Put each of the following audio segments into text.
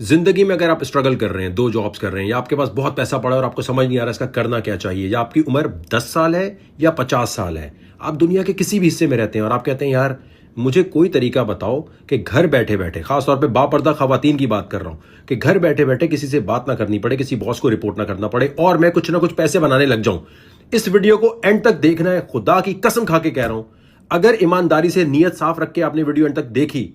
जिंदगी में अगर आप स्ट्रगल कर रहे हैं, 2 जॉब्स कर रहे हैं या आपके पास बहुत पैसा पड़ा है और आपको समझ नहीं आ रहा इसका करना क्या चाहिए, या आपकी उम्र 10 साल है या 50 साल है, आप दुनिया के किसी भी हिस्से में रहते हैं और आप कहते हैं यार मुझे कोई तरीका बताओ कि घर बैठे बैठे, खासतौर पे बापर्दा खवातीन की बात कर रहा हूं, कि घर बैठे बैठे किसी से बात ना करनी पड़े, किसी बॉस को रिपोर्ट ना करना पड़े और मैं कुछ ना कुछ पैसे बनाने लग जाऊं। इस वीडियो को एंड तक देखना है, खुदा की कसम खा के कह रहा हूं। अगर ईमानदारी से नीयत साफ रख के आपने वीडियो एंड तक देखी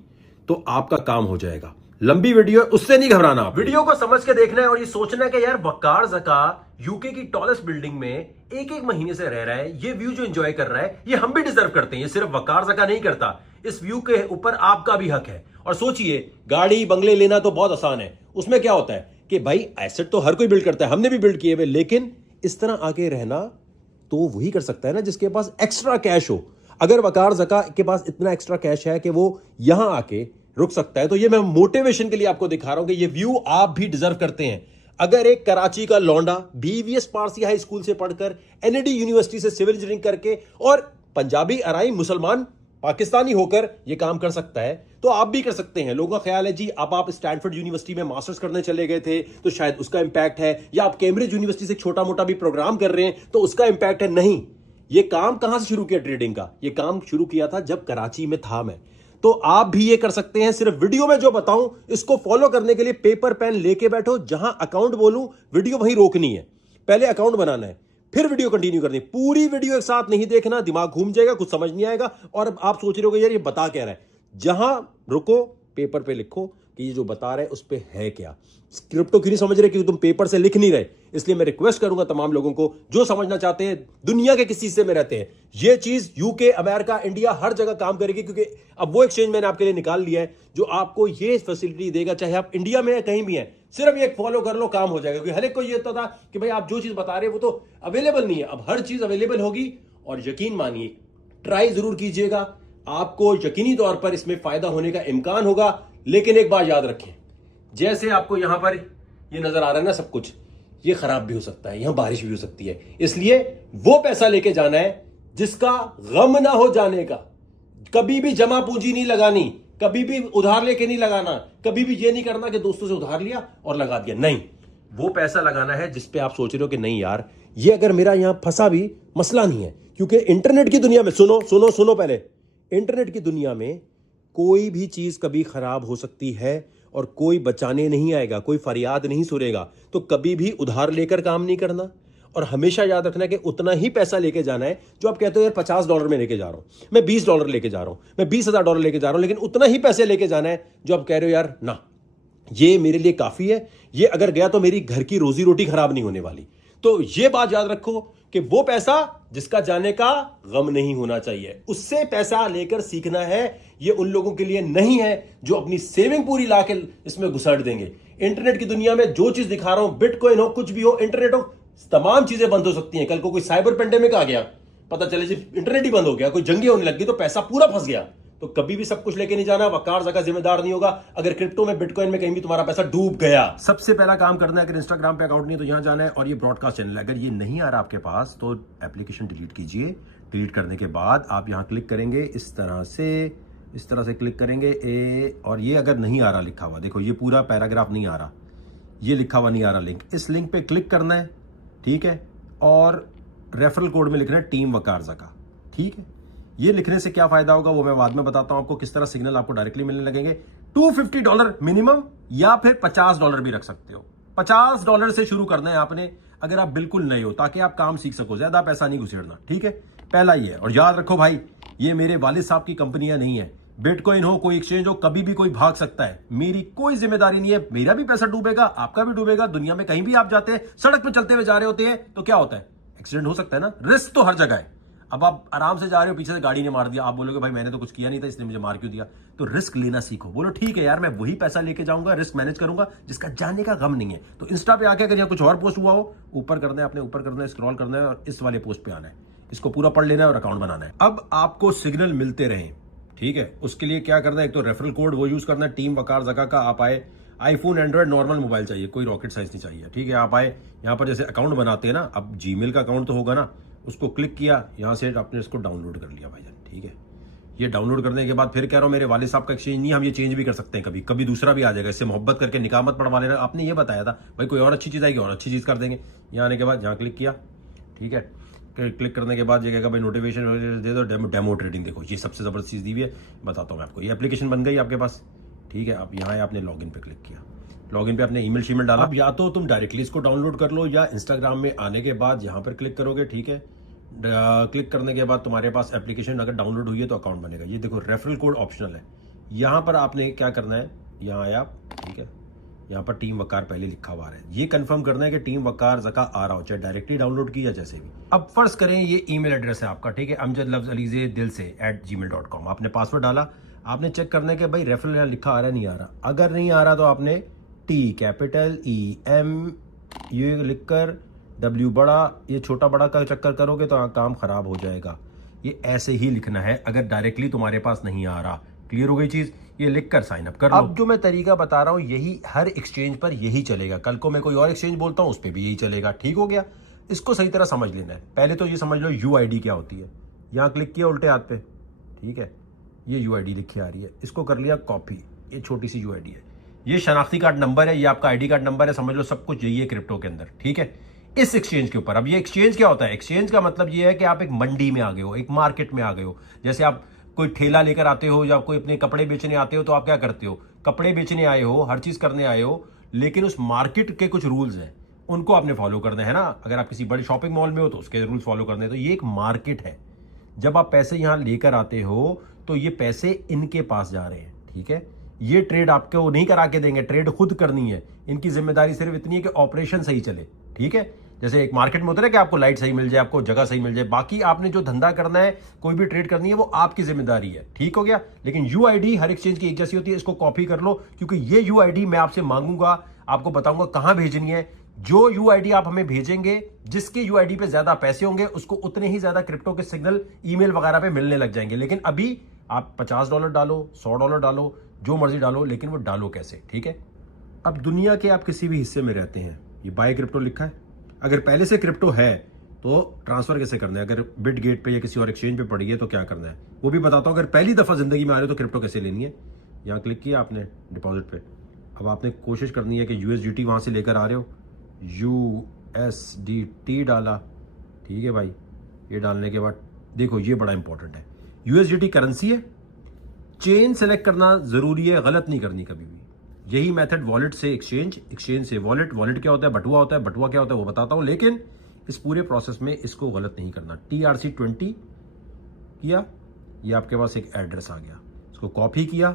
तो आपका काम हो जाएगा। लंबी वीडियो है, उससे नहीं घबराना। वीडियो को समझ के देखना है और ये सोचना है कि यार वकार ज़का यूके की टॉलेस्ट बिल्डिंग में एक एक महीने से रह रहा है, ये व्यू जो एंजॉय कर रहा है ये हम भी डिजर्व करते हैं। ये सिर्फ वकार ज़का नहीं करता, इस व्यू के ऊपर आपका भी हक है। और सोचिए, गाड़ी बंगले लेना तो बहुत आसान है, उसमें क्या होता है कि भाई एसेट तो हर कोई बिल्ड करता है, हमने भी बिल्ड किए हुए, लेकिन इस तरह आगे रहना तो वही कर सकता है ना जिसके पास एक्स्ट्रा कैश हो। अगर वकार ज़का के पास इतना एक्स्ट्रा कैश है कि वो यहां आके रुक सकता है, तो ये मैं मोटिवेशन के लिए आपको दिखा रहा हूं कि ये व्यू आप भी डिजर्व करते हैं। अगर एक कराची का लौंडा बीवीएस पारसी हाई स्कूल से पढ़कर एनएडी यूनिवर्सिटी से सिविल इंजीनियरिंग करके और पंजाबी अराई मुसलमान पाकिस्तानी होकर यह काम कर सकता है, तो आप भी कर सकते हैं। लोगों का ख्याल है जी अब आप स्टैनफोर्ड यूनिवर्सिटी में मास्टर्स करने चले गए थे तो शायद उसका इंपैक्ट है, या आप कैम्ब्रिज यूनिवर्सिटी से छोटा मोटा भी प्रोग्राम कर रहे हैं तो उसका इंपैक्ट है। नहीं, ये काम कहां से शुरू किया ट्रेडिंग का? ये काम शुरू किया था जब कराची में था मैं। तो आप भी ये कर सकते हैं। सिर्फ वीडियो में जो बताऊं इसको फॉलो करने के लिए पेपर पेन लेके बैठो, जहां अकाउंट बोलूं वीडियो वहीं रोकनी है। पहले अकाउंट बनाना है, फिर वीडियो कंटिन्यू करनी। पूरी वीडियो एक साथ नहीं देखना, दिमाग घूम जाएगा, कुछ समझ नहीं आएगा और आप सोच रहे हो यार ये बता क्या रहा है। जहां रुको, पेपर पे लिखो कि ये जो बता रहे उस पे है क्या। स्क्रिप्ट को क्यों नहीं समझ रहे? क्योंकि तुम पेपर से लिख नहीं रहे। इसलिए मैं रिक्वेस्ट करूंगा तमाम लोगों को जो समझना चाहते हैं, दुनिया के किसी हिस्से में रहते हैं, ये चीज यूके, अमेरिका, इंडिया हर जगह काम करेगी। क्योंकि अब वो एक्सचेंज मैंने आपके लिए निकाल लिया है जो आपको ये फैसिलिटी देगा, चाहे आप इंडिया में या कहीं भी हैं। सिर्फ ये फॉलो कर लो, काम हो जाएगा। क्योंकि हर एक को ये होता था कि भाई आप जो चीज बता रहे हो वो तो अवेलेबल नहीं है। अब हर चीज अवेलेबल होगी और यकीन मानिए, ट्राई जरूर कीजिएगा, आपको यकीनी तौर पर इसमें फायदा होने का इम्कान होगा। लेकिन एक बात याद रखें, जैसे आपको यहां पर ये नजर आ रहा है ना सब कुछ, ये खराब भी हो सकता है, यहां बारिश भी हो सकती है। इसलिए वो पैसा लेके जाना है जिसका गम ना हो जाने का। कभी भी जमा पूंजी नहीं लगानी, कभी भी उधार लेके नहीं लगाना, कभी भी ये नहीं करना कि दोस्तों से उधार लिया और लगा दिया। नहीं, वो पैसा लगाना है जिस पे आप सोच रहे हो कि नहीं यार ये अगर मेरा यहां फंसा भी मसला नहीं है। क्योंकि इंटरनेट की दुनिया में, सुनो सुनो सुनो पहले, इंटरनेट की दुनिया में कोई भी चीज कभी खराब हो सकती है और कोई बचाने नहीं आएगा, कोई फरियाद नहीं सुनेगा। तो कभी भी उधार लेकर काम नहीं करना और हमेशा याद रखना कि उतना ही पैसा लेके जाना है जो आप कहते हो यार $50 में लेके जा रहा हूं, मैं $20 लेके जा रहा हूं, मैं $20,000 लेके जा रहा हूं, लेकिन उतना ही पैसे लेके जाना है जो आप कह रहे हो यार ना ये मेरे लिए काफी है, ये अगर गया तो मेरी घर की रोजी रोटी खराब नहीं होने वाली। तो ये बात याद रखो कि वो पैसा जिसका जाने का गम नहीं होना चाहिए, उससे पैसा लेकर सीखना है। ये उन लोगों के लिए नहीं है जो अपनी सेविंग पूरी लाके इसमें घुसड़ देंगे। इंटरनेट की दुनिया में जो चीज दिखा रहा हूं, बिटकॉइन हो, कुछ भी हो, इंटरनेट हो, तमाम चीजें बंद हो सकती हैं। कल को कोई साइबर पेंडेमिक आ गया, पता चले जी इंटरनेट ही बंद हो गया, कोई जंगी होने लग गई तो पैसा पूरा फंस गया। तो कभी भी सब कुछ लेके नहीं जाना। वकार ज़का जिम्मेदार नहीं होगा अगर क्रिप्टो में, बिटकॉइन में कहीं भी तुम्हारा पैसा डूब गया। सबसे पहला काम करना है, अगर इंस्टाग्राम पे अकाउंट नहीं तो यहां जाना है और ये ब्रॉडकास्ट चैनल है। अगर ये नहीं आ रहा आपके पास तो एप्लीकेशन डिलीट कीजिए। डिलीट करने के बाद आप यहां क्लिक करेंगे, इस तरह से क्लिक करेंगे और ये अगर नहीं आ रहा लिखा हुआ, देखो ये पूरा पैराग्राफ नहीं आ रहा, ये लिखा हुआ नहीं आ रहा लिंक, इस लिंक पे क्लिक करना है, ठीक है। और रेफरल कोड में लिखना है टीम वकार ज़का, ठीक है। ये लिखने से क्या फायदा होगा वो मैं बाद में बताता हूं आपको, किस तरह सिग्नल आपको डायरेक्टली मिलने लगेंगे। $250 मिनिमम या फिर $50 भी रख सकते हो। $50 से शुरू करना है आपने अगर आप बिल्कुल नए हो, ताकि आप काम सीख सको, ज्यादा पैसा नहीं घुसेड़ना, ठीक है। पहला ये है। और याद रखो भाई, ये मेरे वालिद साहब की कंपनियां नहीं है। बिटकॉइन हो, कोई एक्सचेंज हो, कभी भी कोई भाग सकता है, मेरी कोई जिम्मेदारी नहीं है। मेरा भी पैसा डूबेगा, आपका भी डूबेगा। दुनिया में कहीं भी आप जाते हैं, सड़क पर चलते हुए जा रहे होते हैं तो क्या होता है, एक्सीडेंट हो सकता है ना। रिस्क तो हर जगह है। अब आप आराम से जा रहे हो, पीछे से गाड़ी ने मार दिया, आप बोलोगे भाई मैंने तो कुछ किया नहीं था, इसने मुझे मार क्यों दिया। तो रिस्क लेना सीखो। बोलो ठीक है यार, मैं वही पैसा लेके जाऊंगा, रिस्क मैनेज करूंगा जिसका जाने का गम नहीं है। तो इंस्टा पे आके अगर यहाँ कुछ और पोस्ट हुआ हो, ऊपर करना है, अपने ऊपर करना है, स्क्रॉल करना है और इस वाले पोस्ट पे आना है, इसको पूरा पढ़ लेना है और अकाउंट बनाना है। अब आपको सिग्नल मिलते रहे, ठीक है। उसके लिए क्या करना है, एक तो रेफरल कोड वो यूज करना है, टीम वकार ज़का का। आप आए, आईफोन, एंड्रॉइड, नॉर्मल मोबाइल चाहिए, कोई रॉकेट साइंस नहीं चाहिए, ठीक है। आप आए यहाँ पर, जैसे अकाउंट बनाते हैं ना, अब जीमेल का अकाउंट तो होगा ना, उसको क्लिक किया, यहां से आपने इसको डाउनलोड कर लिया भाईजान, ठीक है। ये डाउनलोड करने के बाद फिर कह रहा हूँ मेरे वाले साहब का एक्सचेंज नहीं, हम ये चेंज भी कर सकते हैं, कभी कभी दूसरा भी आ जाएगा, इससे मोहब्बत करके निकाह मत पढ़वा लेना। आपने ये बताया था भाई कोई और अच्छी चीज़ आएगी और अच्छी चीज़ कर देंगे। यहाँ आने के बाद यहाँ क्लिक किया, ठीक है, क्लिक करने के बाद ये कहेगा भाई नोटिफिकेशन दे दो, डेमो ट्रेडिंग देखो, ये सबसे ज़बरदस्त चीज़ दी हुई है, बताता हूँ मैं आपको। ये एप्लीकेशन बन गई आपके पास, ठीक है। अब यहाँ आपने लॉगिन पे क्लिक किया, लॉगिन पे आपने ईमेल शीमेल डाला। अब या तो तुम डायरेक्टली इसको डाउनलोड कर लो या इंस्टाग्राम में आने के बाद यहाँ पर क्लिक करोगे, ठीक है। क्लिक करने के बाद तुम्हारे पास एप्लीकेशन अगर डाउनलोड हुई है तो अकाउंट बनेगा। ये देखो रेफरल कोड ऑप्शनल है, यहाँ पर आपने क्या करना है, यहाँ आया आप, ठीक है, यहाँ पर टीम वकार पहले लिखा हुआ है, ये कंफर्म करना है कि टीम वकार ज़का आ रहा हो, चाहे डायरेक्टली डाउनलोड की या जैसे भी। अब फर्ज करें ये ईमेल एड्रेस है आपका, ठीक है, अमजद लफ्ज अलीज़े दिल से @gmail.com। आपने पासवर्ड डाला, आपने चेक करना है कि भाई रेफरल यहाँ लिखा आ रहा है नहीं आ रहा। अगर नहीं आ रहा तो आपने TEM ये लिखकर W बड़ा, ये छोटा बड़ा का चक्कर करोगे तो काम खराब हो जाएगा। ये ऐसे ही लिखना है अगर डायरेक्टली तुम्हारे पास नहीं आ रहा। क्लियर हो गई चीज, ये लिखकर साइन अप कर लो। अब जो मैं तरीका बता रहा हूँ यही हर एक्सचेंज पर यही चलेगा, कल को मैं कोई और एक्सचेंज बोलता हूँ उस पर भी यही चलेगा। ठीक हो गया, इसको सही तरह समझ लेना है। पहले तो ये समझ लो UID क्या होती है। यहाँ क्लिक किया उल्टे हाथ पे, ठीक है, ये UID लिखी आ रही है, इसको कर लिया कॉपी, ये छोटी सी UID है, ये शनाख्ती कार्ड नंबर है, ये आपका ID कार्ड नंबर है, समझ लो सब कुछ यही है क्रिप्टो के अंदर, ठीक है, इस एक्सचेंज के ऊपर। अब ये एक्सचेंज क्या होता है, एक्सचेंज का मतलब ये है कि आप एक मंडी में आ गए हो, एक मार्केट में आ गए हो। जैसे आप कोई ठेला लेकर आते हो या कोई अपने कपड़े बेचने आते हो, तो आप क्या करते हो, कपड़े बेचने आए हो, हर चीज करने आए हो, लेकिन उस मार्केट के कुछ रूल्स हैं, उनको आपने फॉलो करना है ना। अगर आप किसी बड़े शॉपिंग मॉल में हो तो उसके रूल्स फॉलो करने हैं। तो ये एक मार्केट है, जब आप पैसे यहां लेकर आते हो तो ये पैसे इनके पास जा रहे हैं, ठीक है। ये ट्रेड आपको नहीं करा के देंगे, ट्रेड खुद करनी है। इनकी जिम्मेदारी सिर्फ इतनी है कि ऑपरेशन सही चले, ठीक है। जैसे एक मार्केट में होता है कि आपको लाइट सही मिल जाए, आपको जगह सही मिल जाए, बाकी आपने जो धंधा करना है, कोई भी ट्रेड करनी है, वो आपकी जिम्मेदारी है। ठीक हो गया। लेकिन UID हर एक्सचेंज की एक जैसी होती है, इसको कॉपी कर लो, क्योंकि ये UID मैं आपसे मांगूंगा, आपको बताऊंगा कहां भेजनी है। जो UID आप हमें भेजेंगे, जिसके UID पे ज्यादा पैसे होंगे, उसको उतने ही ज्यादा क्रिप्टो के सिग्नल ईमेल वगैरह पे मिलने लग जाएंगे। लेकिन अभी आप $50 डालो, $100 डालो, जो मर्जी डालो, लेकिन वो डालो कैसे, ठीक है। अब दुनिया के आप किसी भी हिस्से में रहते हैं, ये बाय क्रिप्टो लिखा है, अगर पहले से क्रिप्टो है तो ट्रांसफर कैसे करना है, अगर बिटगेट पे या किसी और एक्सचेंज पे पड़ी है तो क्या करना है वो भी बताता हूं। अगर पहली दफा जिंदगी में आ रहे हो तो क्रिप्टो कैसे लेनी है। यहाँ क्लिक किया आपने डिपॉजिट पे, अब आपने कोशिश करनी है कि USDT वहां से लेकर आ रहे हो, USDT डाला, ठीक है भाई। ये डालने के बाद देखो ये बड़ा इंपॉर्टेंट है, USDT करेंसी है, चेन सेलेक्ट करना जरूरी है, गलत नहीं करनी कभी भी। यही मेथड वॉलेट से एक्सचेंज, एक्सचेंज से वॉलेट, वॉलेट क्या होता है, बटुआ होता है, बटुआ क्या होता है वो बताता हूं, लेकिन इस पूरे प्रोसेस में इसको गलत नहीं करना। TRC20 किया, ये आपके पास एक एड्रेस आ गया, इसको कॉपी किया,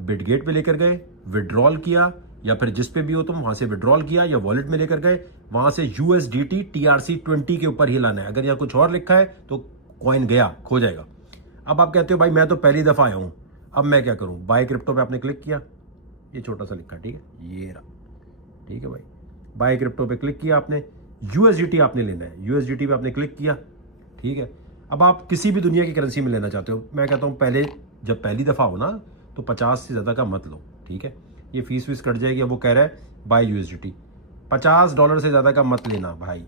बिटगेट पे लेकर गए, विड्रॉल किया, या फिर जिस पे भी हो तुम वहां से विड्रॉल किया, या वॉलेट में लेकर गए, वहां से USDT TRC20 के ऊपर ही लाना है। अगर यहाँ कुछ और लिखा है तो कॉइन गया, खो जाएगा। अब आप कहते हो भाई मैं तो पहली दफा आया हूं, अब मैं क्या करूं। बाय क्रिप्टो पे आपने क्लिक किया, ये छोटा सा लिखा, ठीक है, ये रहा, ठीक है भाई। बाय क्रिप्टो पे क्लिक किया आपने, USDT आपने लेना है, USDT पे आपने क्लिक किया, ठीक है। अब आप किसी भी दुनिया की करेंसी में लेना चाहते हो, मैं कहता हूं पहले जब पहली दफा हो ना तो 50 से ज्यादा का मत लो, ठीक है। ये फीस वीस कट जाएगी। अब वो कह रहा है बाय USDT, $50 से ज्यादा का मत लेना भाई।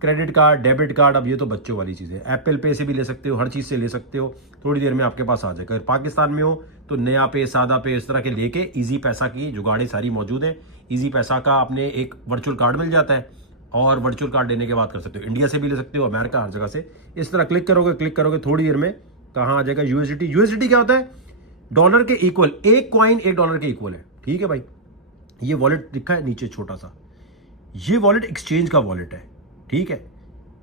क्रेडिट कार्ड, डेबिट कार्ड, अब ये तो बच्चों वाली चीज़ है, एप्पल पे से भी ले सकते हो, हर चीज़ से ले सकते हो, थोड़ी देर में आपके पास आ जाएगा। अगर पाकिस्तान में हो तो नया पे, सादा पे, इस तरह के लेके इजी पैसा की जुगाड़े सारी मौजूद है। इजी पैसा का आपने एक वर्चुअल कार्ड मिल जाता है और वर्चुअल कार्ड लेने के बाद कर सकते हो, इंडिया से भी ले सकते हो, अमेरिका, हर जगह से। इस तरह क्लिक करोगे थोड़ी देर में कहाँ आ जाएगा USDT। USDT क्या होता है, डॉलर के इक्वल, एक कॉइन $1 के इक्वल है, ठीक है भाई। ये वॉलेट लिखा है नीचे छोटा सा, ये वॉलेट एक्सचेंज का वॉलेट है, ठीक है।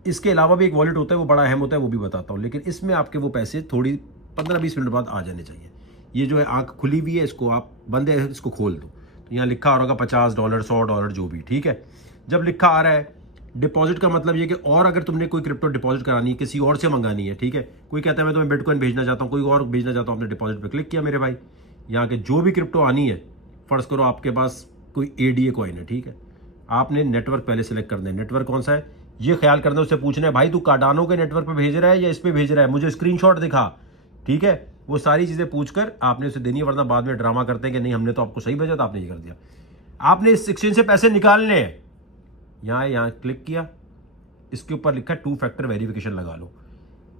इसके अलावा भी एक वॉलेट होता है, वो बड़ा अहम होता है, वो भी बताता हूं, लेकिन इसमें आपके वो पैसे थोड़ी 15-20 मिनट बाद आ जाने चाहिए। ये जो है आंख खुली हुई है, इसको आप बंद है, इसको खोल दो, तो यहाँ लिखा आ रहा होगा $50, $100 जो भी, ठीक है। जब लिखा आ रहा है डिपॉजिट का मतलब ये कि और अगर तुमने कोई क्रिप्टो डिपॉजिट करानी है, किसी और से मंगानी है, ठीक है। कोई कहता है मैं तुम्हें बिटकॉइन भेजना चाहता हूँ, कोई और भेजना चाहता हूँ, आपने डिपॉजिट पे क्लिक किया मेरे भाई, यहाँ के जो भी क्रिप्टो आनी है, फर्ज करो आपके पास कोई ADA कॉइन है, ठीक है। आपने नेटवर्क पहले सेलेक्ट करना है, नेटवर्क कौन सा है ये ख्याल करना है, उससे पूछना है भाई तू कार्डानो के नेटवर्क पे भेज रहा है या इस पे भेज रहा है, मुझे स्क्रीनशॉट दिखा, ठीक है। वो सारी चीजें पूछकर आपने उसे देनी है, वरना बाद में ड्रामा करते हैं कि नहीं हमने तो आपको सही भेजा था, आपने ये कर दिया। आपने इस एक्सचेंज से पैसे निकालने हैं, यहाँ क्लिक किया, इसके ऊपर लिखा है 2 फैक्टर वेरिफिकेशन लगा लो।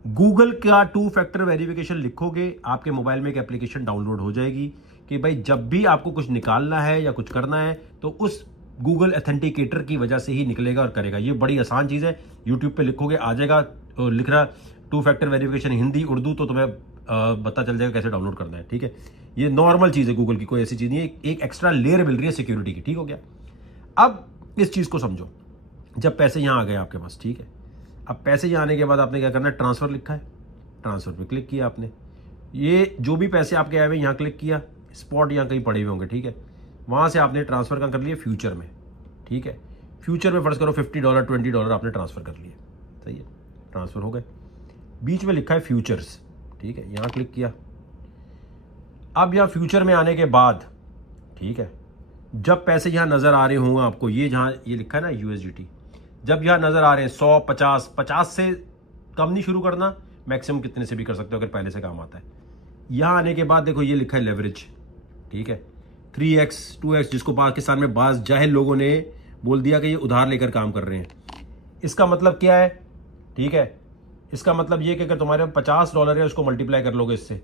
गूगल का 2 फैक्टर वेरिफिकेशन लिखोगे, आपके मोबाइल में एक एप्लीकेशन डाउनलोड हो जाएगी कि भाई जब भी आपको कुछ निकालना है या कुछ करना है तो उस गूगल ऑथेंटिकेटर की वजह से ही निकलेगा और करेगा। ये बड़ी आसान चीज़ है, यूट्यूब पे लिखोगे आ जाएगा, लिख रहा 2 फैक्टर वेरिफिकेशन हिंदी उर्दू, तो तुम्हें पता चल जाएगा कैसे डाउनलोड करना है। ठीक है, ये नॉर्मल चीज़ है गूगल की, कोई ऐसी चीज़ नहीं है, एक एक्स्ट्रा लेयर मिल रही है सिक्योरिटी की। ठीक हो गया। अब इस चीज़ को समझो, जब पैसे यहाँ आ गए आपके पास, ठीक है, अब पैसे यहाँ आने के बाद आपने क्या करना है, ट्रांसफ़र लिखा है, ट्रांसफ़र पे क्लिक किया आपने, ये जो भी पैसे आपके आए हुए यहाँ क्लिक किया, स्पॉट यहाँ कहीं पड़े हुए होंगे, ठीक है, वहाँ से आपने ट्रांसफ़र कहाँ कर लिया, फ्यूचर में। ठीक है, फ्यूचर में फ़र्ज़ करो $50 $20 आपने ट्रांसफ़र कर लिए, सही है, ट्रांसफ़र हो गए। बीच में लिखा है फ्यूचर्स, ठीक है, यहाँ क्लिक किया। अब यहाँ फ्यूचर में आने के बाद, ठीक है, जब पैसे यहाँ नज़र आ रहे होंगे आपको, ये जहाँ ये लिखा है ना USDT, जब यहाँ नज़र आ रहे हैं 100 50 से कम नहीं शुरू करना, मैक्सिमम कितने से भी कर सकते हो अगर पहले से काम आता है। यहाँ आने के बाद देखो ये लिखा है लेवरेज, ठीक है, 3x 2x, जिसको पाकिस्तान में बाज़ जाहिल लोगों ने बोल दिया कि ये उधार लेकर काम कर रहे हैं। इसका मतलब क्या है, ठीक है, इसका मतलब ये कि अगर तुम्हारे $50 है उसको मल्टीप्लाई कर लोगे इससे,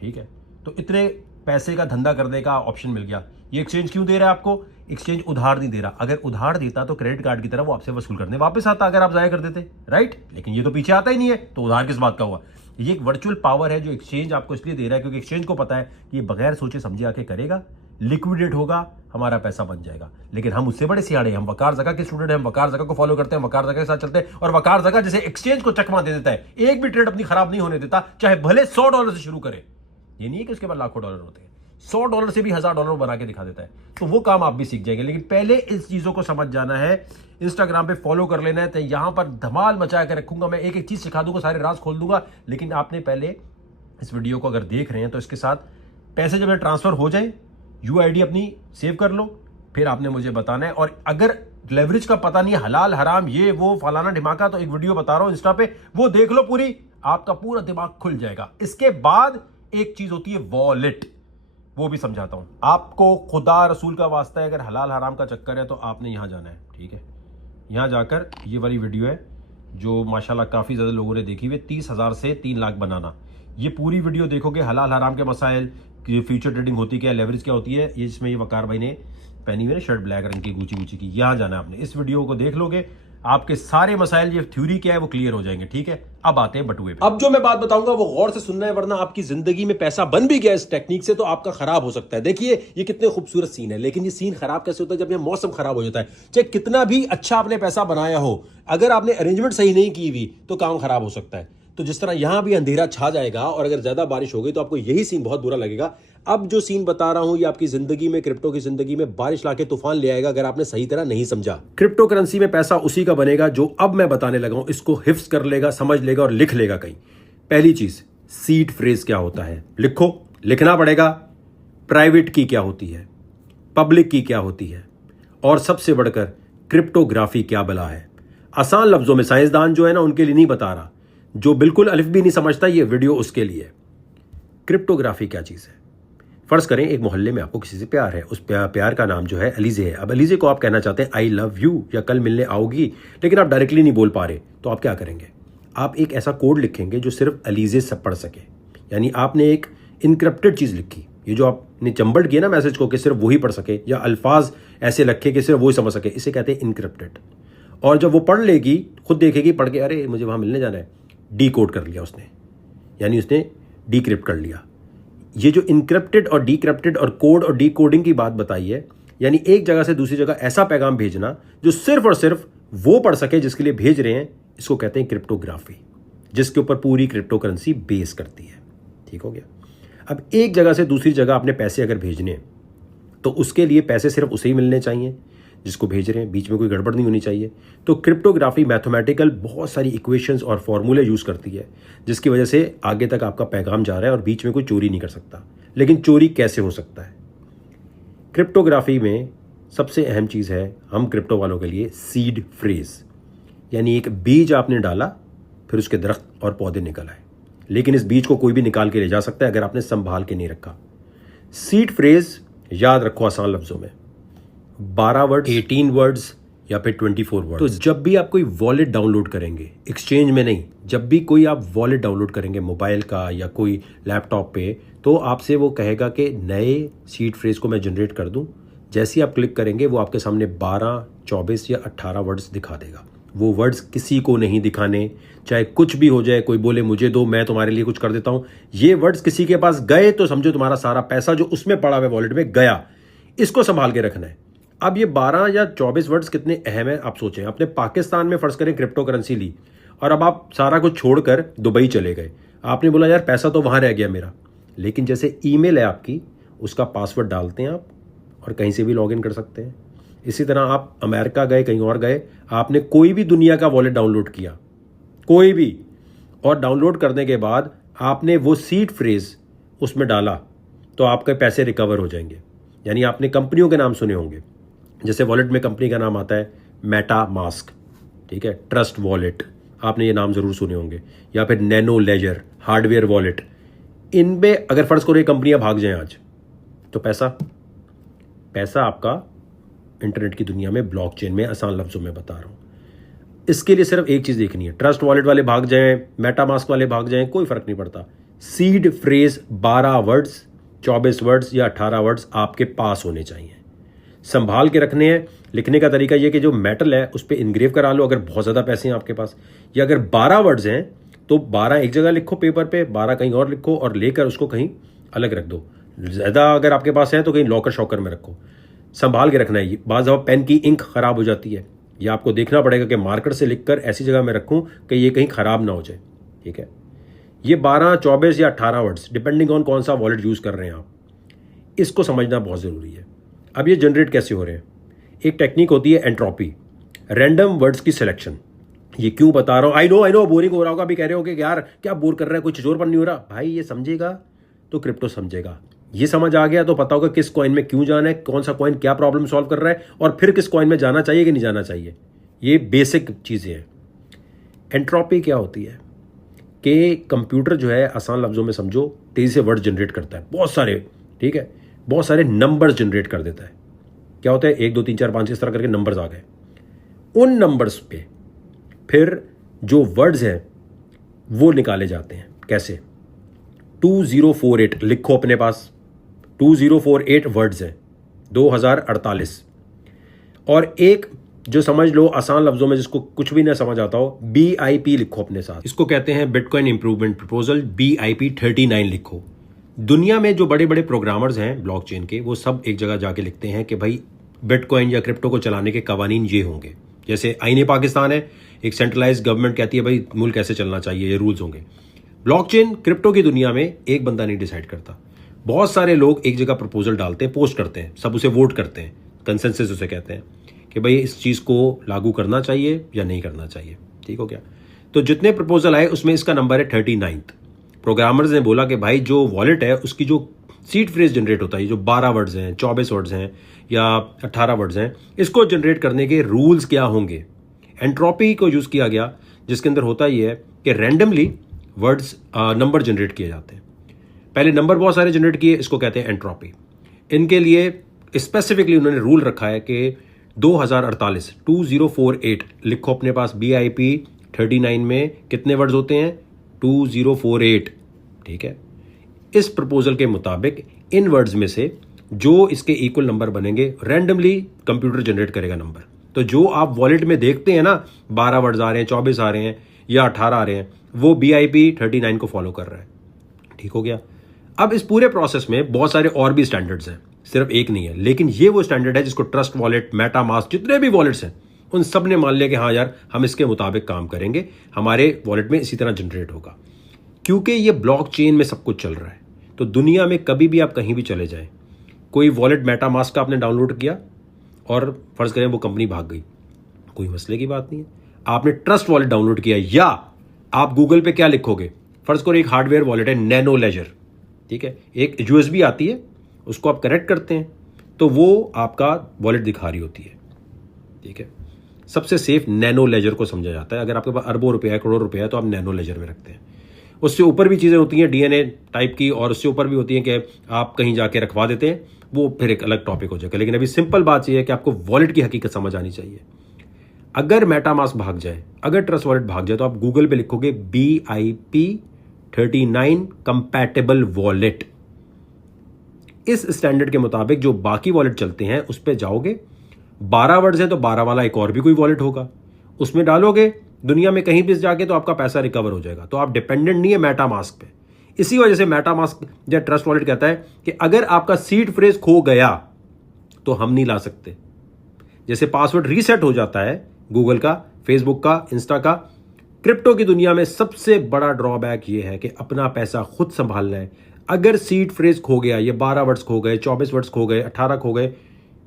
ठीक है, तो इतने पैसे का धंधा करने का ऑप्शन मिल गया। ये एक्सचेंज क्यों दे रहा है आपको, एक्सचेंज उधार नहीं दे रहा। अगर उधार देता तो क्रेडिट कार्ड की तरह वो आपसे वसूल करने वापस आता अगर आप जाया कर देते, राइट, लेकिन ये तो पीछे आता ही नहीं है, तो उधार किस बात का हुआ। ये एक वर्चुअल पावर है जो एक्सचेंज आपको इसलिए दे रहा है क्योंकि एक्सचेंज को पता है कि ये बगैर सोचे समझे आके करेगा, लिक्विडेट होगा, हमारा पैसा बन जाएगा। लेकिन हम उससे बड़े सियाड़े हैं, हम वकार ज़का के स्टूडेंट हैं, हम वकार ज़का को फॉलो करते हैं, वकार ज़का के साथ चलते हैं, और वकार ज़का जैसे एक्सचेंज को चकमा दे देता है, एक भी ट्रेड अपनी खराब नहीं होने देता, चाहे भले $100 से शुरू करे। ये नहीं है कि उसके बाद लाखों डॉलर होते हैं, $100 से भी $1000 बना के दिखा देता है। तो वो काम आप भी सीख जाएंगे, लेकिन पहले इस चीज़ों को समझ जाना है। इंस्टाग्राम पे फॉलो कर लेना है, तो यहाँ पर धमाल मचा के रखूंगा, मैं एक एक चीज़ सिखा दूंगा, सारे राज खोल दूंगा। लेकिन आपने पहले इस वीडियो को अगर देख रहे हैं तो इसके साथ पैसे जब ट्रांसफ़र हो जाए, UID अपनी सेव कर लो, फिर आपने मुझे बताना है। और अगर लेवरेज का पता नहीं है, हलाल हराम ये वो फलाना ढिमाका, तो एक वीडियो बता रहा हूँ इंस्टा पे, वो देख लो पूरी, आपका पूरा दिमाग खुल जाएगा। इसके बाद एक चीज होती है वॉलेट, वो भी समझाता हूं आपको। खुदा रसूल का वास्ता है, अगर हलाल हराम का चक्कर है तो आपने यहां जाना है, ठीक है, यहां जाकर ये वाली वीडियो है जो माशाल्लाह काफ़ी ज़्यादा लोगों ने देखी हुई, 30,000 से 3 लाख बनाना। ये पूरी वीडियो देखोगे, हलाल हराम के मसाइल, फ्यूचर ट्रेडिंग होती क्या है, लेवरेज क्या होती है, ये जिसमें ये वकार भाई ने पहनी हुई है शर्ट ब्लैक रंग की गुची की, यहाँ जाना है आपने। इस वीडियो को देख लोगे, आपके सारे मसाइल, ये थ्योरी क्या है वो क्लियर हो जाएंगे। ठीक है, अब आते हैं बटुए पे। अब जो मैं बात बताऊंगा वो गौर से सुनना है, वरना आपकी जिंदगी में पैसा बन भी गया इस टेक्निक से तो आपका खराब हो सकता है। देखिए ये कितने खूबसूरत सीन है, लेकिन ये सीन खराब कैसे होता है, जब ये मौसम खराब हो जाता है। चाहे कितना भी अच्छा आपने पैसा बनाया हो, अगर आपने अरेंजमेंट सही नहीं की हुई तो काम खराब हो सकता है। तो जिस तरह यहां भी अंधेरा छा जाएगा और अगर ज्यादा बारिश हो गई तो आपको यही सीन बहुत बुरा लगेगा। अब जो सीन बता रहा हूं ये आपकी जिंदगी में, क्रिप्टो की जिंदगी में बारिश लाके तूफान ले आएगा अगर आपने सही तरह नहीं समझा। क्रिप्टो करेंसी में पैसा उसी का बनेगा जो अब मैं बताने लगा हूं, इसको हिफ्ज कर लेगा, समझ लेगा और लिख लेगा कहीं। पहली चीज, सीड फ्रेज क्या होता है, लिखो, लिखना पड़ेगा। प्राइवेट की क्या होती है, पब्लिक की क्या होती है, और सबसे बढ़कर क्रिप्टोग्राफी क्या बला है। आसान लफ्जों में साइंसदान जो है ना उनके लिए नहीं बता रहा, जो बिल्कुल अलिफ भी नहीं समझता ये वीडियो उसके लिए। क्रिप्टोग्राफी क्या चीज़ है, फर्ज करें एक मोहल्ले में आपको किसी से प्यार है, उस प्यार का नाम जो है अलीजे है। अब अलीजे को आप कहना चाहते हैं आई लव यू या कल मिलने आओगी, लेकिन आप डायरेक्टली नहीं बोल पा रहे, तो आप क्या करेंगे, आप एक ऐसा कोड लिखेंगे जो सिर्फ अलीजे सब पढ़ सके। यानी आपने एक इनक्रिप्टेड चीज़ लिखी, ये जो आपने चंबड़ किया ना मैसेज को कि सिर्फ वही पढ़ सके, या अल्फाज ऐसे रखे कि सिर्फ वही समझ सके, इसे कहते हैं इनक्रिप्टेड। और जब वो पढ़ लेगी, खुद देखेगी, पढ़ के अरे मुझे वहाँ मिलने जाना है, डी कोड कर लिया उसने, यानी उसने डीक्रिप्ट कर लिया। ये जो इनक्रिप्टेड और डीक्रिप्टेड और कोड और डी कोडिंग की बात बताई है, यानी एक जगह से दूसरी जगह ऐसा पैगाम भेजना जो सिर्फ और सिर्फ वो पढ़ सके जिसके लिए भेज रहे हैं, इसको कहते हैं क्रिप्टोग्राफी, जिसके ऊपर पूरी क्रिप्टो करेंसी बेस करती है। ठीक हो गया। अब एक जगह से दूसरी जगह आपने पैसे अगर भेजने, तो उसके लिए पैसे सिर्फ उसे ही मिलने चाहिए जिसको भेज रहे हैं, बीच में कोई गड़बड़ नहीं होनी चाहिए। तो क्रिप्टोग्राफी मैथमेटिकल बहुत सारी इक्वेशंस और फॉर्मूले यूज़ करती है, जिसकी वजह से आगे तक आपका पैगाम जा रहा है और बीच में कोई चोरी नहीं कर सकता। लेकिन चोरी कैसे हो सकता है, क्रिप्टोग्राफी में सबसे अहम चीज़ है हम क्रिप्टो वालों के लिए सीड फ्रेज, यानी एक बीज आपने डाला, फिर उसके दरख्त और पौधे निकल आए, लेकिन इस बीज को कोई भी निकाल के ले जा सकता है अगर आपने संभाल के नहीं रखा। सीड फ्रेज याद रखो आसान लफ्ज़ों में 12 वर्ड्स, 18 वर्ड्स या फिर 24 वर्ड। तो जब भी आप कोई वॉलेट डाउनलोड करेंगे, एक्सचेंज में नहीं, जब भी कोई आप वॉलेट डाउनलोड करेंगे मोबाइल का या कोई लैपटॉप पे, तो आपसे वो कहेगा कि नए सीड फ्रेज को मैं जनरेट कर दूं। जैसे ही आप क्लिक करेंगे वो आपके सामने 12, 24 या 18 वर्ड्स दिखा देगा। वो वर्ड्स किसी को नहीं दिखाने, चाहे कुछ भी हो जाए, कोई बोले मुझे दो मैं तुम्हारे लिए कुछ कर देता हूं, ये वर्ड्स किसी के पास गए तो समझो तुम्हारा सारा पैसा जो उसमें पड़ा हुआ वॉलेट में गया। इसको संभाल के रखना है। अब ये 12 या 24 वर्ड्स कितने अहम है आप सोचें। अपने पाकिस्तान में फर्ज करें क्रिप्टो करेंसी ली और अब आप सारा कुछ छोड़कर दुबई चले गए। आपने बोला यार पैसा तो वहां रह गया मेरा, लेकिन जैसे ईमेल है आपकी, उसका पासवर्ड डालते हैं आप और कहीं से भी लॉगिन कर सकते हैं। इसी तरह आप अमेरिका गए, कहीं और गए, आपने कोई भी दुनिया का वॉलेट डाउनलोड किया, कोई भी, और डाउनलोड करने के बाद आपने वो सीड फ्रेज उसमें डाला तो आपके पैसे रिकवर हो जाएंगे। यानी आपने कंपनियों के नाम सुने होंगे, जैसे वॉलेट में कंपनी का नाम आता है मेटा मास्क, ठीक है, ट्रस्ट वॉलेट, आपने ये नाम जरूर सुने होंगे, या फिर नैनो लेजर, हार्डवेयर वॉलेट। इनमें अगर फर्ज करो ये कंपनियां भाग जाएं आज, तो पैसा आपका इंटरनेट की दुनिया में, ब्लॉकचेन में, आसान लफ्जों में बता रहा हूं। इसके लिए सिर्फ एक चीज देखनी है, ट्रस्ट वॉलेट वाले भाग जाएं, मेटा मास्क वाले भाग जाएं, कोई फर्क नहीं पड़ता। सीड फ्रेज 12 वर्ड्स, 24 वर्ड्स या 18 वर्ड्स आपके पास होने चाहिए, संभाल के रखने हैं। लिखने का तरीका यह कि जो मेटल है उस पर इनग्रेव करा लो अगर बहुत ज़्यादा पैसे हैं आपके पास, या अगर 12 वर्ड्स हैं तो 12 एक जगह लिखो पेपर पे, 12 कहीं और लिखो और लेकर उसको कहीं अलग रख दो। ज़्यादा अगर आपके पास है तो कहीं लॉकर शॉकर में रखो, संभाल के रखना है। बाज़ दफ़ा पेन की इंक खराब हो जाती है, या आपको देखना पड़ेगा कि मार्कर से लिखकर ऐसी जगह में रखूं कि ये कहीं खराब ना हो जाए, ठीक है। ये 12, 24 या 18 वर्ड्स डिपेंडिंग ऑन कौन सा वॉलेट यूज़ कर रहे हैं आप, इसको समझना बहुत ज़रूरी है। अब ये जनरेट कैसे हो रहे हैं, एक टेक्निक होती है एंट्रोपी, रैंडम वर्ड्स की सिलेक्शन। ये क्यों बता रहा हूं, आई नो बोरिंग हो रहा होगा, अभी कह रहे हो कि यार क्या बोर कर रहा है, कुछ जोर पर नहीं हो रहा। भाई ये समझेगा तो क्रिप्टो समझेगा, ये समझ आ गया तो पता होगा किस कॉइन में क्यों जाना है, कौन सा कॉइन क्या प्रॉब्लम सॉल्व कर रहा है, और फिर किस कॉइन में जाना चाहिए कि नहीं जाना चाहिए। ये बेसिक चीज़ें हैं। एंट्रोपी क्या होती है कि कंप्यूटर जो है, आसान लफ्जों में समझो, तेजी से वर्ड जनरेट करता है, बहुत सारे, ठीक है, बहुत सारे नंबर्स जनरेट कर देता है। क्या होता है, 1 2 3 4 5 इस तरह करके नंबर्स आ गए। उन नंबर्स पे फिर जो वर्ड्स हैं वो निकाले जाते हैं। कैसे, 2048 लिखो अपने पास, 2048 वर्ड्स हैं, 2048। और एक जो समझ लो आसान लफ्जों में, जिसको कुछ भी ना समझ आता हो, BIP लिखो अपने साथ। इसको कहते हैं बिटकॉइन इंप्रूवमेंट प्रपोजल, BIP 39 लिखो। दुनिया में जो बड़े बड़े प्रोग्रामर्स हैं ब्लॉकचेन के, वो सब एक जगह जाके लिखते हैं कि भाई बिटकॉइन या क्रिप्टो को चलाने के कवानीन ये होंगे। जैसे आईने पाकिस्तान है, एक सेंट्रलाइज्ड गवर्नमेंट कहती है भाई मुल्क कैसे चलना चाहिए, ये रूल्स होंगे। ब्लॉकचेन क्रिप्टो की दुनिया में एक बंदा नहीं डिसाइड करता, बहुत सारे लोग एक जगह प्रपोजल डालते हैं, पोस्ट करते हैं, सब उसे वोट करते हैं, कंसेंसस उसे कहते हैं कि भाई इस चीज़ को लागू करना चाहिए या नहीं करना चाहिए, ठीक हो गया। तो जितने प्रपोजल आए उसमें इसका नंबर है 39। प्रोग्रामर्स ने बोला कि भाई जो वॉलेट है उसकी जो सीड फ्रेज जनरेट होता है, जो 12 वर्ड्स हैं, 24 वर्ड्स हैं या 18 वर्ड्स हैं, इसको जनरेट करने के रूल्स क्या होंगे। एंट्रोपी को यूज़ किया गया, जिसके अंदर होता ही है कि रैंडमली वर्ड्स नंबर जनरेट किए जाते हैं। पहले नंबर बहुत सारे जनरेट किए, इसको कहते हैं एंट्रोपी। इनके लिए स्पेसिफिकली उन्होंने रूल रखा है कि 2048 2048 लिखो अपने पास। BIP 39 में कितने वर्ड्स होते हैं, 2048, ठीक है। इस प्रपोजल के मुताबिक इन वर्ड्स में से जो इसके इक्वल नंबर बनेंगे, रैंडमली कंप्यूटर जनरेट करेगा नंबर। तो जो आप वॉलेट में देखते हैं ना, 12 वर्ड्स आ रहे हैं, 24 आ रहे हैं या 18 आ रहे हैं, वो BIP 39 को फॉलो कर रहा है, ठीक हो गया। अब इस पूरे प्रोसेस में बहुत सारे और भी स्टैंडर्ड्स हैं, सिर्फ एक नहीं है, लेकिन ये वो स्टैंडर्ड है जिसको ट्रस्ट वॉलेट, मेटा मास्क, जितने भी वॉलेट्स हैं उन सब ने मान लिया कि हाँ यार हम इसके मुताबिक काम करेंगे, हमारे वॉलेट में इसी तरह जनरेट होगा। क्योंकि ये ब्लॉकचेन में सब कुछ चल रहा है, तो दुनिया में कभी भी आप कहीं भी चले जाएं, कोई वॉलेट मेटा मास्क का आपने डाउनलोड किया और फर्ज करें वो कंपनी भाग गई, कोई मसले की बात नहीं है। आपने ट्रस्ट वॉलेट डाउनलोड किया, या आप गूगल पे क्या लिखोगे, फर्ज करो एक हार्डवेयर वॉलेट है नैनो लेजर, ठीक है, एक USB आती है, उसको आप कनेक्ट करते हैं तो वो आपका वॉलेट दिखा रही होती है, ठीक है। सबसे सेफ नैनो लेजर को समझा जाता है। अगर आपके पास अरबों रुपया, करोड़ रुपया है तो आप नैनो लेजर में रखते हैं। उससे ऊपर भी चीज़ें होती हैं DNA टाइप की, और उससे ऊपर भी होती हैं कि आप कहीं जाके रखवा देते हैं, वो फिर एक अलग टॉपिक हो जाएगा। लेकिन अभी सिंपल बात यह है कि आपको वॉलेट की हकीकत समझ आनी चाहिए। अगर मेटामास्क भाग जाए, अगर ट्रस्ट वॉलेट भाग जाए, तो आप गूगल पे लिखोगे BIP39 कंपैटिबल वॉलेट। इस स्टैंडर्ड के मुताबिक जो बाकी वॉलेट चलते हैं उस पे जाओगे, 12 वर्ड्स है तो 12 वाला एक और भी कोई वॉलेट होगा, उसमें डालोगे, दुनिया में कहीं भी जाके तो आपका पैसा रिकवर हो जाएगा। तो आप डिपेंडेंट नहीं है मेटामास्क पे। इसी वजह से मेटामास्क या ट्रस्ट वॉलेट कहता है कि अगर आपका सीड फ्रेज खो गया तो हम नहीं ला सकते। जैसे पासवर्ड रीसेट हो जाता है गूगल का, फेसबुक का, इंस्टा का, क्रिप्टो की दुनिया में सबसे बड़ा ड्रॉबैक ये है कि अपना पैसा खुद संभालना है। अगर सीड फ्रेज खो गया, ये 12 वर्ड्स खो गए, 24 वर्ड्स खो गए, 18 खो गए,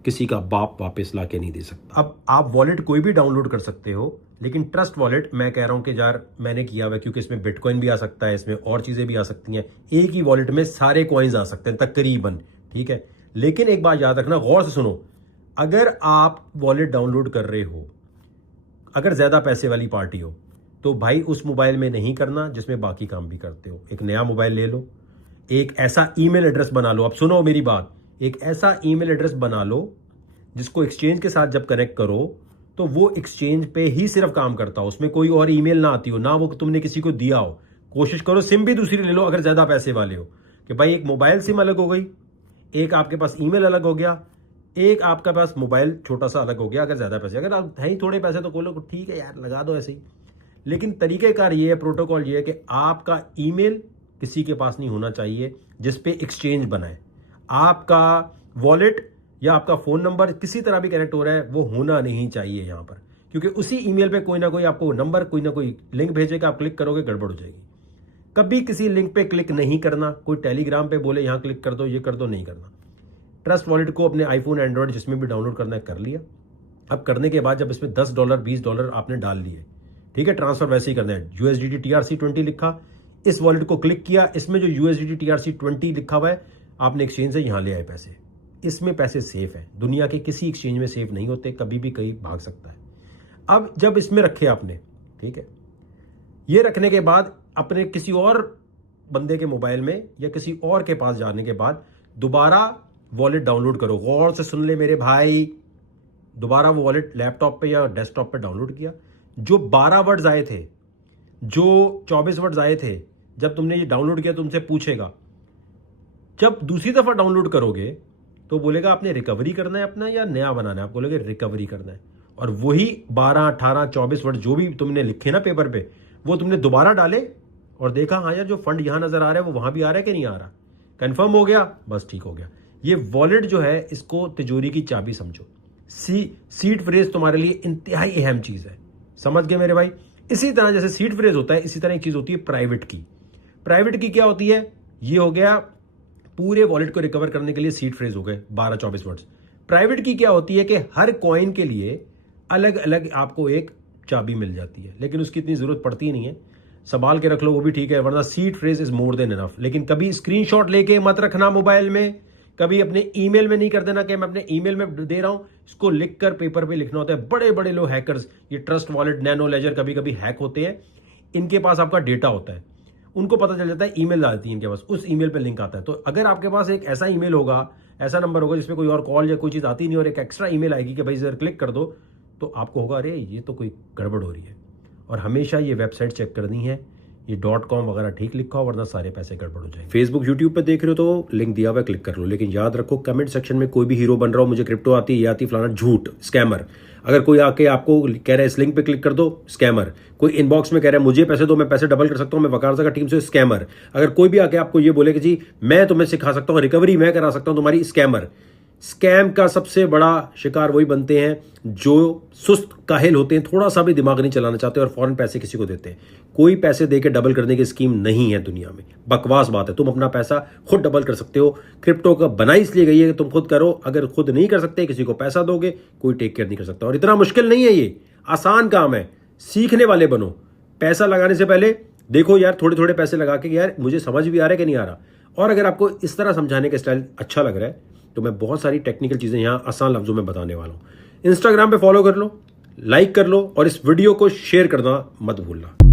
किसी का बाप वापस ला के नहीं दे सकता। अब आप वॉलेट कोई भी डाउनलोड कर सकते हो, लेकिन ट्रस्ट वॉलेट मैं कह रहा हूं कि यार मैंने किया हुआ, क्योंकि इसमें बिटकॉइन भी आ सकता है, इसमें और चीजें भी आ सकती हैं, एक ही वॉलेट में सारे कॉइन्स आ सकते हैं तकरीबन, ठीक है। लेकिन एक बात याद रखना, गौर से सुनो, अगर आप वॉलेट डाउनलोड कर रहे हो, अगर ज्यादा पैसे वाली पार्टी हो, तो भाई उस मोबाइल में नहीं करना जिसमें बाकी काम भी करते हो। एक नया मोबाइल ले लो, एक ऐसा ईमेल एड्रेस बना लो। अब सुनो मेरी बात, एक ऐसा ईमेल एड्रेस बना लो जिसको एक्सचेंज के साथ जब कनेक्ट करो तो वो एक्सचेंज पे ही सिर्फ काम करता हो, उसमें कोई और ईमेल ना आती हो, ना वो तुमने किसी को दिया हो। कोशिश करो सिम भी दूसरी ले लो अगर ज्यादा पैसे वाले हो, कि भाई एक मोबाइल सिम अलग हो गई, एक आपके पास ईमेल अलग हो गया, एक आपके पास मोबाइल छोटा सा अलग हो गया। अगर ज्यादा पैसे, अगर आप है ही थोड़े पैसे तो बोलो ठीक है यार लगा दो ऐसे ही। लेकिन तरीकेकार ये है, प्रोटोकॉल ये है कि आपका ईमेल किसी के पास नहीं होना चाहिए जिसपे एक्सचेंज बनाए। आपका वॉलेट या आपका फोन नंबर किसी तरह भी कनेक्ट हो रहा है वो होना नहीं चाहिए यहां पर, क्योंकि उसी ईमेल पे कोई ना कोई आपको नंबर, कोई ना कोई लिंक भेजेगा, आप क्लिक करोगे गड़बड़ हो जाएगी। कभी किसी लिंक पे क्लिक नहीं करना, कोई टेलीग्राम पे बोले यहां क्लिक कर दो, ये कर दो, नहीं करना। ट्रस्ट वॉलेट को अपने आईफोन, एंड्रॉइड जिसमें भी डाउनलोड करना है कर लिया। अब करने के बाद जब इसमें $10 $20 आपने डाल लिए, ठीक है, ट्रांसफर वैसे ही करना है। USDT TRC20 लिखा, इस वॉलेट को क्लिक किया, इसमें जो USDT TRC20 लिखा हुआ है आपने एक्सचेंज से यहां ले आए पैसे। इसमें पैसे सेफ है, दुनिया के किसी एक्सचेंज में सेफ नहीं होते, कभी भी कहीं भाग सकता है। अब जब इसमें रखे आपने, ठीक है, ये रखने के बाद अपने किसी और बंदे के मोबाइल में या किसी और के पास जाने के बाद दोबारा वॉलेट डाउनलोड करो। गौर से सुन ले मेरे भाई, दोबारा वो वॉलेट लैपटॉप पे या डेस्कटॉप पे डाउनलोड किया। जो 12 वर्ड्स आए थे, जो 24 वर्ड्स आए थे, जब तुमने ये डाउनलोड किया तुमसे पूछेगा, जब दूसरी दफा डाउनलोड करोगे तो बोलेगा आपने रिकवरी करना है अपना या नया बनाना है। आप बोलोगे रिकवरी करना है, और वही 12, 18, 24 वर्ड जो भी तुमने लिखे ना पेपर पे, वो तुमने दोबारा डाले और देखा हाँ यार जो फंड यहां नजर आ रहा है वो वहां भी आ रहा है कि नहीं आ रहा, कंफर्म हो गया, बस ठीक हो गया। ये वॉलेट जो है इसको तिजोरी की चाबी समझो। सीड फ्रेज तुम्हारे लिए इंतहाई अहम चीज है, समझ गए मेरे भाई। इसी तरह जैसे सीड फ्रेज होता है, इसी तरह एक चीज होती है प्राइवेट की। प्राइवेट की क्या होती है, ये हो गया पूरे वॉलेट को रिकवर करने के लिए सीड फ्रेज हो गए 12-24 वर्ड्स। प्राइवेट की क्या होती है कि हर कॉइन के लिए अलग अलग आपको एक चाबी मिल जाती है, लेकिन उसकी इतनी जरूरत पड़ती नहीं है, संभाल के रख लो वो भी ठीक है, वरना seed phrase is more than enough. लेकिन कभी स्क्रीनशॉट लेके मत रखना मोबाइल में, कभी अपने ईमेल में नहीं कर देना कि मैं अपने ईमेल में दे रहा हूं, इसको लिखकर पेपर पे लिखना होता है। बड़े बड़े लोग हैकर्स, ये ट्रस्ट वॉलेट, नैनो लेजर कभी कभी हैक होते हैं, इनके पास आपका डेटा होता है, उनको पता चल जाता है, ईमेल आती है इनके पास, उस ईमेल पे लिंक आता है। तो अगर आपके पास एक ऐसा ईमेल होगा, ऐसा नंबर होगा जिसमें कोई और कॉल या कोई चीज आती नहीं और एक एक्स्ट्रा ईमेल आएगी कि भाई जरा क्लिक कर दो, तो आपको होगा अरे ये तो कोई गड़बड़ हो रही है। और हमेशा ये वेबसाइट चेक करनी है, ये .com वगैरह ठीक लिखा हो, वरना सारे पैसे गड़बड़ हो जाएंगे। फेसबुक, यूट्यूब पे देख रहे हो तो लिंक दिया हुआ है, क्लिक कर लो। लेकिन याद रखो, कमेंट सेक्शन में कोई भी हीरो बन रहा हो, मुझे क्रिप्टो आती है, ये आती फलाना, झूठ, स्कैमर। अगर कोई आके आपको कह रहा है इस लिंक पे क्लिक कर दो, स्कैमर। कोई इनबॉक्स में कह रहा है मुझे पैसे दो, मैं पैसे डबल कर सकता हूं, मैं वकारजा का टीम से, स्कैमर। अगर कोई भी आके आपको ये बोले कि जी मैं तुम्हें सिखा सकता हूं, रिकवरी मैं करा सकता हूं तुम्हारी, स्कैमर। स्कैम का सबसे बड़ा शिकार वही बनते हैं जो सुस्त काहिल होते हैं, थोड़ा सा भी दिमाग नहीं चलाना चाहते और फौरन पैसे किसी को देते हैं। कोई पैसे देके डबल करने की स्कीम नहीं है दुनिया में, बकवास बात है। तुम अपना पैसा खुद डबल कर सकते हो, क्रिप्टो का बनाई इसलिए गई है कि तुम खुद करो। अगर खुद नहीं कर सकते, किसी को पैसा दोगे, कोई टेक केयर नहीं कर सकता। और इतना मुश्किल नहीं है, ये आसान काम है, सीखने वाले बनो। पैसा लगाने से पहले देखो यार, थोड़े थोड़े पैसे लगा के यार मुझे समझ भी आ रहा है कि नहीं आ रहा। और अगर आपको इस तरह समझाने का स्टाइल अच्छा लग रहा है तो मैं बहुत सारी टेक्निकल चीजें यहां आसान लफ्जों में बताने वाला हूं। इंस्टाग्राम पे फॉलो कर लो, लाइक कर लो और इस वीडियो को शेयर करना मत भूलना।